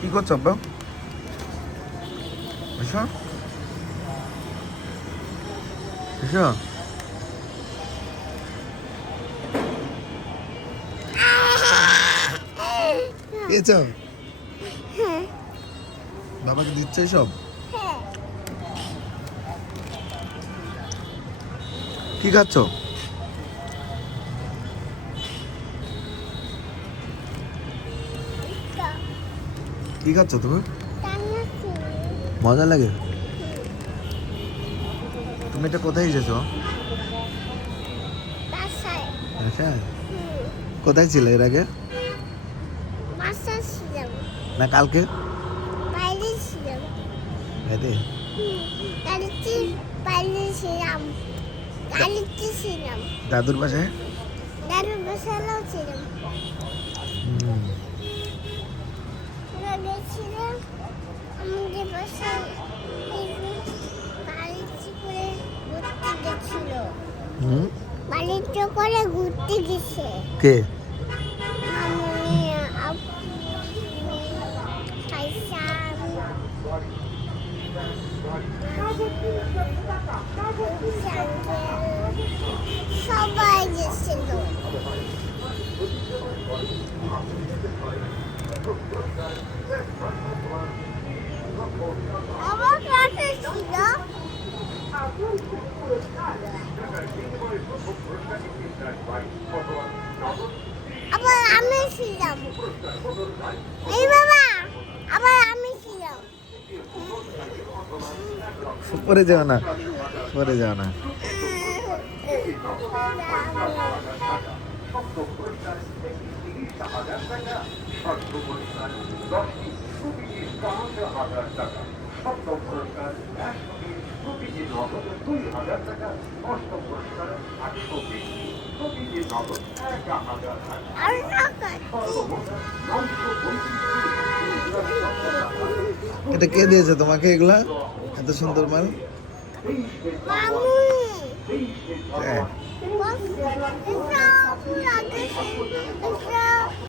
কি করছো আব্বা? এসো এসো। পেয়েছো? বাবাকে দিচ্ছ সব? কি খাচ্ছ? কি খাচ্ছ তুমি? মজা লাগে? তুমি এটা কোথায় এসেছো? আচ্ছা, কোথায় ছিলে এর আগে? না কালকে? বাইরে? দাদুর বাসায়? বাড়িতে করে ঘুরতে গেছে কে? সবাই গেছিল। আমার ক্লাসে ছিল। আবার আমি ছিলাম। এই বাবা, আবার আমি ছিলাম। পরে যাও না, পরে যাও না। এটা কে দিয়েছে তোমাকে এগুলা, এত সুন্দর মাল? মামু, হ্যাঁ। এটা পুরা